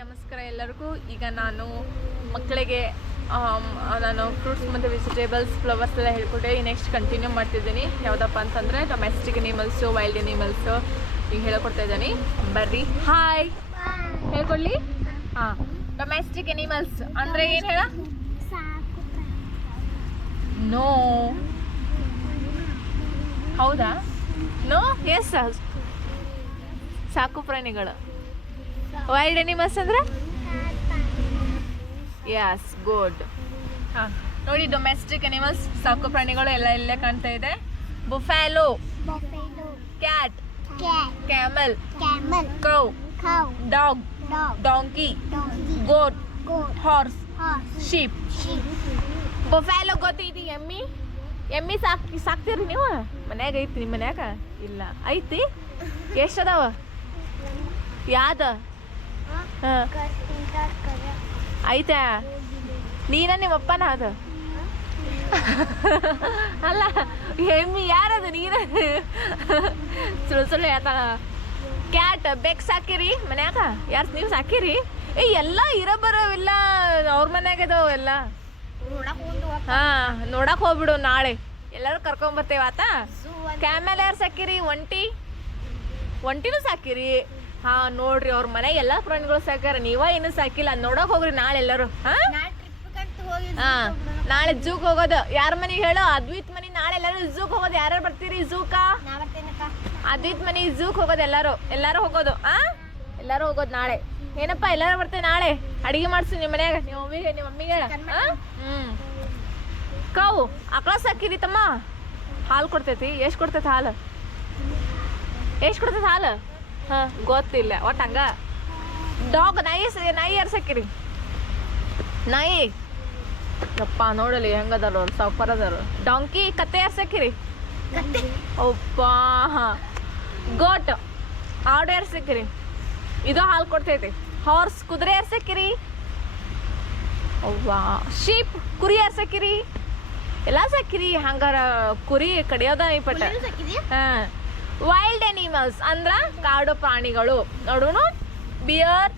ನಮಸ್ಕಾರ ಎಲ್ಲರಿಗೂ. ಈಗ ನಾನು ಮಕ್ಕಳಿಗೆ ನಾನು ಫ್ರೂಟ್ಸ್ ಮತ್ತು ವೆಜಿಟೇಬಲ್ಸ್ ಫ್ಲವರ್ಸ್ ಎಲ್ಲ ಹೇಳ್ಕೊಟ್ಟೆ. ನೆಕ್ಸ್ಟ್ ಕಂಟಿನ್ಯೂ ಮಾಡ್ತಿದ್ದೀನಿ. ಯಾವುದಪ್ಪ ಅಂತಂದರೆ ಡೊಮೆಸ್ಟಿಕ್ ಅನಿಮಲ್ಸು ವೈಲ್ಡ್ ಅನಿಮಲ್ಸು ಈಗ ಹೇಳ್ಕೊಡ್ತಾ ಇದ್ದೀನಿ. ಬರ್ರಿ. ಹಾಯ್ ಹೇಳ್ಕೊಳ್ಳಿ. ಹಾಂ. ಡೊಮೆಸ್ಟಿಕ್ ಅನಿಮಲ್ಸ್ ಅಂದರೆ ಏನು ಹೇಳ? ನೋ ಹೌದಾ? ನೋ ಎಸ್ ಸಾಕು ಪ್ರಾಣಿಗಳು. ವೈಲ್ಡ್ ಅನಿಮಲ್ಸ್ ಅಂದ್ರೆ? ಯಸ್ ಗುಡ್ ಹಾಂ ನೋಡಿ ಡೊಮೆಸ್ಟಿಕ್ ಅನಿಮಲ್ಸ್ ಸಾಕು ಪ್ರಾಣಿಗಳು ಎಲ್ಲ ಇಲ್ಲೇ ಕಾಣ್ತಾ ಇದೆ. Buffalo cat cat, camel cow crow dog donkey donkey, goat horse sheep sheep, buffalo ಗೊತ್ತೈತಿ ಎಮ್ಮಿ? ಎಮ್ಮಿ ಸಾಕ್ ಸಾಕ್ತೀರಿ ನೀವು? ಮನ್ಯಾಗ ಐತಿ ನಿಮ್ಮ ಮನ್ಯಾಗ? ಇಲ್ಲ. ಐತಿ? ಎಷ್ಟು ಅದಾವ? ಯಾದ ಹಾಂ ಐತಾ? ನೀನ ನಿಮ್ಮಪ್ಪನ ಅದು ಅಲ್ಲ ಎಮ್ಮಿ ಯಾರದು ನೀನ? ಸುಳ್ಳು ಸುಳ್ಳು ಹೇಳ್ತಾಳ ಕ್ಯಾಟ್ ಬೆಕ್ ಸಾಕಿರಿ ಮನ್ಯಾಗ? ಯಾರು ನೀವು ಸಾಕಿರಿ? ಏ ಎಲ್ಲ ಇರೋ ಬರೋವಿಲ್ಲ ಅವ್ರ ಮನ್ಯಾಗ ಅದಾವ ಎಲ್ಲ. ಹಾ ನೋಡಕ್ ಹೋಗ್ಬಿಡು ನಾಳೆ. ಎಲ್ಲರೂ ಕರ್ಕೊಂಬರ್ತೇವೆ ಆತ? ಕ್ಯಾಮೆಲ್ ಯಾರು ಸಾಕಿರಿ? ಒಂಟಿ? ಒಂಟಿನೂ ಸಾಕಿರಿ. ಹಾ ನೋಡ್ರಿ ಅವ್ರ ಮನೆ ಎಲ್ಲಾ ಪ್ರಾಣಿಗಳು ಸಾಕ್ಯಾರ. ನೀವ ಏನು ಸಾಕಿಲ್ಲ. ನೋಡಕ್ ಹೋಗ್ರಿ ನಾಳೆ ಎಲ್ಲರೂ. ಹಾ? ಹಾ ನಾಳೆ ಜೂಕ್ ಹೋಗೋದು. ಯಾರ ಮನೆಗೆ ಹೇಳು? ಅದ್ವಿತ್ ಮನೆ ನಾಳೆ ಎಲ್ಲರೂ ಜೂಕ್ ಹೋಗೋದು. ಯಾರ್ಯಾರು ಬರ್ತೀರಿ ಜೂಕ ಅದ್ವಿತ್ ಮನೆ ಜೂಕ್ ಹೋಗೋದು ಎಲ್ಲರೂ. ಎಲ್ಲರೂ ಹೋಗೋದು. ಹಾ? ಎಲ್ಲರೂ ಹೋಗೋದು ನಾಳೆ. ಏನಪ್ಪ ಎಲ್ಲರೂ ಬರ್ತೇವೆ ನಾಳೆ? ಅಡಿಗೆ ಮಾಡ್ಸಿ ನಿಮ್ಮ ಮನ್ಯಾಗ. ನಿಮ್ಮ ಮಮ್ಮಿಗೆ ನಿಮ್ಮ ಮಮ್ಮಿಗೆ? ಹ್ಮ್. ಕಾವು ಆಕಳ ಸಾಕಿರಿ ತಮ್ಮ? ಹಾಲು ಕೊಡ್ತೈತಿ. ಎಷ್ಟು ಕೊಡ್ತೈತಿ ಹಾಲು? ಎಷ್ಟು ಕೊಡ್ತೈತಿ ಹಾಲು? ಗೊತ್ತಿಲ್ಲ. ಒಟ್ಟು ಹಂಗ. ಡಾಗ್ ನಾಯಿ ನಾಯಿ ಯಾರು ಸಾಕಿರಿ? ನಾಯಿ? ಯಪ್ಪ ನೋಡಲಿ ಹೆಂಗದಾರ ಸಾಫರ್ ಅದಾರ. ಡಾಂಕಿ ಕತ್ತೆ ಯಾರು ಅಪ್ಪ ಒಪ್ಪ ಗೋಟ್ ಆಡು ಎರ್ಸಕ್ಕಿರಿ ಇದು ಹಾಲು ಕೊಡ್ತೈತಿ. ಹಾರ್ಸ್ ಕುದುರೆ ಎರ್ಸಕ್ಕಿರಿ ಅವ್ವಾ. ಶೀಪ್ ಕುರಿ ಎರ್ಸಕ್ಕಿರಿ ಎಲ್ಲ ಸಾಕಿರಿ. ಹಂಗಾರ ಕುರಿ ಕಡಿಯೋದ ಈ ಪಟ್ಟ. ಹಾಂ. ವೈಲ್ಡ್ ಅನಿಮಲ್ಸ್ ಅಂದ್ರ ಕಾಡು ಪ್ರಾಣಿಗಳು. ನೋಡೋಣ bear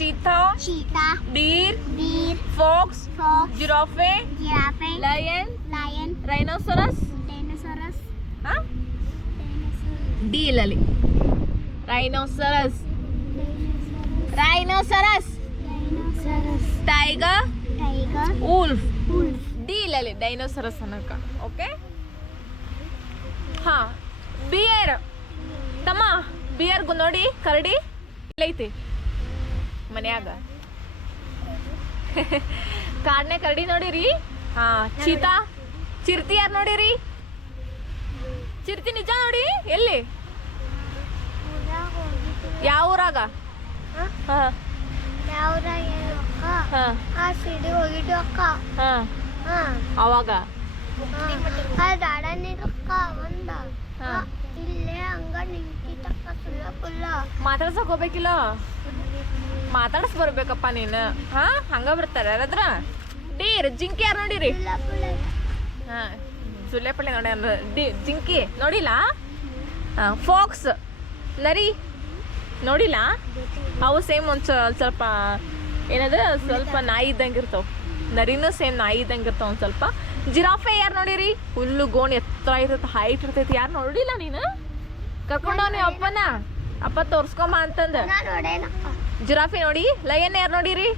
cheetah cheetah cheetah, deer fox fox giraffe giraffe lion lion rhinoceros dinosaurs ಹಾಂ dinosaur, ಡಿ ಇಲ್ಲಲ್ಲಿ. Rhinoceros rhinoceros dinosaurus, tiger wolf, ಅಲ್ಲಿ ಇಲ್ಲಲ್ಲಿ ಡೈನೋಸರಸ್ ಅನ್ನಕ. ಓಕೆ ಹಾ ಬಿಯರ್. ತಮ್ಮ ಬಿಯರ್ ನೋಡಿ ಕರಡಿ. ಇಲ್ಲೈತಿ. ಮನ್ಯಾಗ. ಕಾಡ್ನೆ ಕರಡಿ ನೋಡಿರಿ. ಹಾ ಚೀತಾ. ಚಿರ್ತಿ ಯಾರು ನೋಡಿರಿ? ಚಿರ್ತಿ ನಿಜ ನೋಡಿ ಎಲ್ಲಿ? ಯಾವ ಊರಾಗ? ಹಾ. ಯಾವ್ದ ಅಕ್ಕ ಹಾ. ಆ ಸಿಡಿ ಹೋಗಿದ್ದು ಅಕ್ಕ ಹಾ. ಹಾ ಅವಾಗ ಆ ದಾಡನಿ ಅಕ್ಕ ಒಂದ ಹಾ. ಇಲ್ಲೇ ಹಂಗ ನಿಂತಿತ್ತಕ್ಕ ಸುಳ್ಳ ಪುಲ್ಲ ಮಾತಾಡ್ಸಕ್ ಹೋಗ್ಬೇಕಿಲ್ಲ ಮಾತಾಡ್ಸ್ ಬರ್ಬೇಕಪ್ಪ ನೀನು. ಹಾ? ಹಂಗ ಬರ್ತಾರ ಯಾರಾದ್ರ? ಡೀರ್ ಜಿಂಕಿ ಯಾರು ನೋಡಿರಿ? ಹಾ ನೋಡಿ ಡಿ, ಜಿಂಕಿ, ನೋಡಿಲ್ಲ? ಫೋಕ್ಸ್, ನರಿ, ನೋಡಿಲ್ಲ? ಅವು ಸೇಮ್ ಒಂದು ಸ್ವಲ್ಪ, ಏನದ? ಸ್ವಲ್ಪ ನಾಯಿ ಇದ್ದಂಗೆ ಇರ್ತಾವ. ನರಿನೂ ಸೇಮ್ ನಾಯಿ ಇದ್ದಂಗೆ ಇರ್ತಾವ ಒಂದು ಸ್ವಲ್ಪ. ಜಿರಾಫೆ ಯಾರು ನೋಡಿರಿ? ಹುಲ್ಲು ಗೋಣ್ ಎತ್ತರ ಇರ್ತೈತೆ ಹೈಟ್ ಇರ್ತೈತಿ. ಯಾರು ನೋಡಿಲ್ಲ ನೀನು? ಕರ್ಕೊಂಡವ್ನಿ ಅಪ್ಪನ ಅಪ್ಪ ತೋರ್ಸ್ಕೊಂಬ ಅಂತಂದ. ಜಿರಾಫಿ ನೋಡಿ ಲಯನ್ ಯಾರು ನೋಡಿರಿ?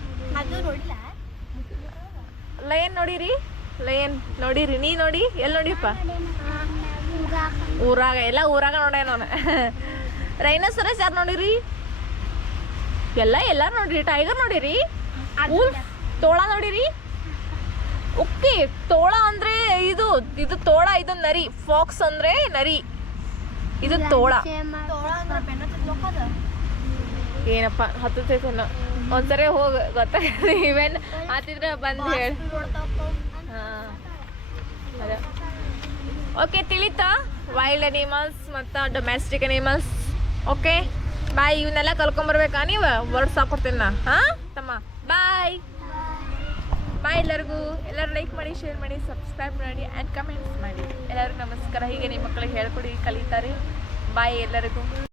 ಲಯನ್ ನೋಡಿರಿ? ಲಯನ್ ನೋಡಿರಿ ನೀ ನೋಡಿ ಎಲ್ಲಿ ನೋಡಿಪ್ಪ ಊರಾಗ. ಎಲ್ಲ ಊರಾಗ ನೋಡ್ಯ ನಾನು ಸುರೇಶ್ ಯಾರು ನೋಡಿರಿ? ಎಲ್ಲ ಎಲ್ಲ ನೋಡಿರಿ ಟೈಗರ್ ನೋಡಿರಿ? ತೋಳ ನೋಡಿರಿ? ಓಕೆ ತೋಳ ಅಂದ್ರೆ ಇದು ಇದು ತೋಳ ಇದು ನರಿ ಫಾಕ್ಸ್ ಅಂದ್ರೆ ನರಿ. ಇದು ತೋಳ. ಏನಪ್ಪ ಹತ್ತೈತೇನೋ ಒಂದ್ಸರಿ ಹೋಗ ಗೊತ್ತಾಗ ಇವೇನ್ ಆತಿದ್ರೆ ಬಂದು ಹೇಳಿ. ಓಕೆ ತಿಳಿತಾ? ವೈಲ್ಡ್ ಅನಿಮಲ್ಸ್ ಮತ್ತು ಡೊಮೆಸ್ಟಿಕ್ ಅನಿಮಲ್ಸ್ ಓಕೆ ಬಾಯ್ ಇವನ್ನೆಲ್ಲ ಕಲ್ಕೊಂಬರ್ಬೇಕಾ ನೀವು ವರ್ಡ್ಸ್ ಹಾಕೊಡ್ತೀನಿ ನಾ. ಹಾಂ, ತಮ್ಮ. ಬಾಯ್ ಬಾಯ್ ಎಲ್ಲರಿಗೂ ಎಲ್ಲರೂ ಲೈಕ್ ಮಾಡಿ ಶೇರ್ ಮಾಡಿ ಸಬ್ಸ್ಕ್ರೈಬ್ ಮಾಡಿ ಆ್ಯಂಡ್ ಕಮೆಂಟ್ಸ್ ಮಾಡಿ. ಎಲ್ಲರಿಗೂ ನಮಸ್ಕಾರ. ಹೀಗೆ ನಿಮ್ಮ ಮಕ್ಕಳಿಗೆ ಹೇಳ್ಕೊಡಿ, ಕಲಿತಾರೆ. ಬಾಯ್ ಎಲ್ಲರಿಗೂ.